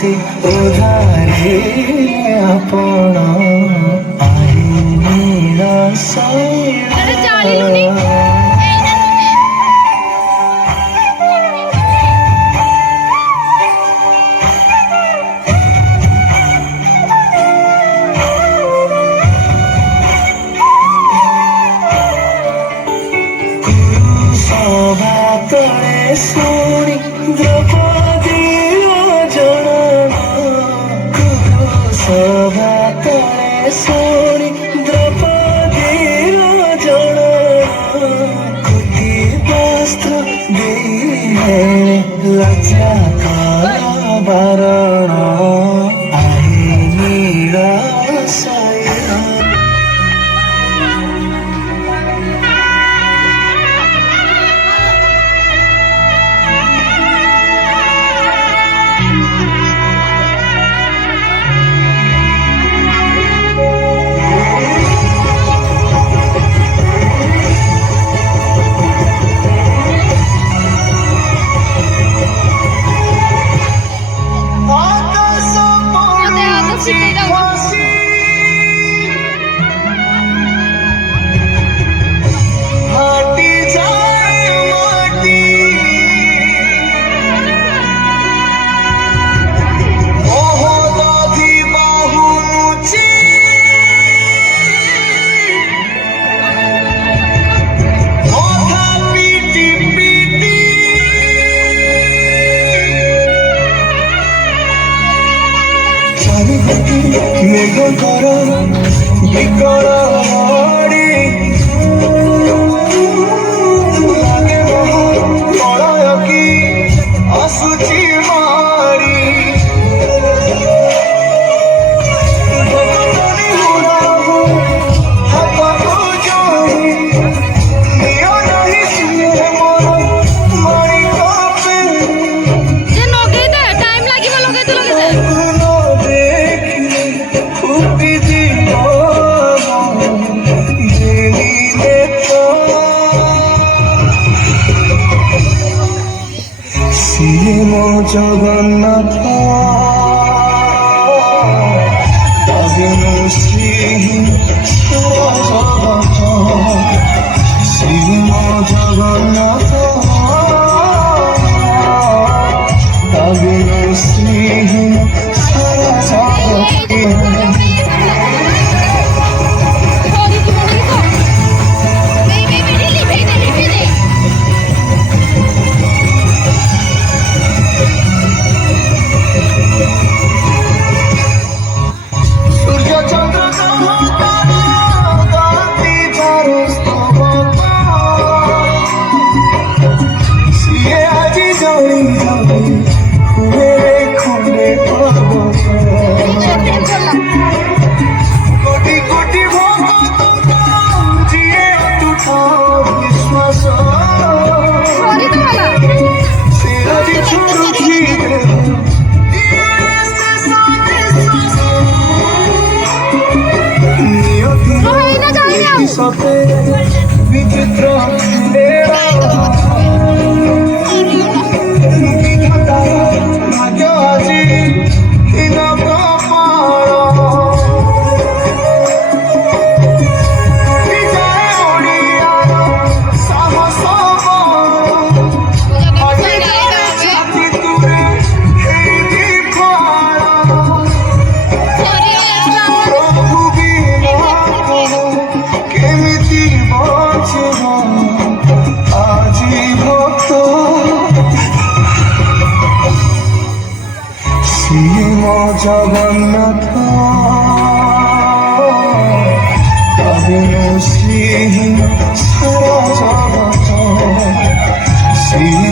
ଆସି ଉଧାରେ ଆପଣ ଆଇନୀଳ ଶୈଳ ସଭା ତଳେ ଶୁଣି ଦ୍ରୌପଦୀର ଜଣାଣ ସଭା ତଳେ ଶୁଣି ଦ୍ରୌପଦୀର ଜଣାଣ କୋଟି ବସ୍ତ୍ର ଦେଇ ଲଜ୍ଜା କର ବାରଣ ଆଇନୀଳ ଶୈଳ মেঘ কর বিকল মরি লাগে প্রলয় কি আসুচি মারি হাতକୁ ଯୋଡ଼ି ନିଅ ନାହିଁ ସିଏ ମୋର ମଣି କପେ যে নগেইতে টাইম লাগিব লগাইতে লগাইতে ସିଏ ମୋ ଜଗନ୍ନାଥ ତବିନୁ ଶ୍ରୀହୀନ ଜଗତ ସିଏ ମୋ ଜଗନ୍ନାଥ ତବିନୁ ଶ୍ରୀହୀନ ଜଗତ विचित्र भाग्य আজি হীন কপাল যায় ওড়িয়ার সাহস ସିଏ ମୋ ଜଗନ୍ନାଥ ତବିନୁ ଶ୍ରୀହୀନ ସାରା ଜଗତ ସିଏ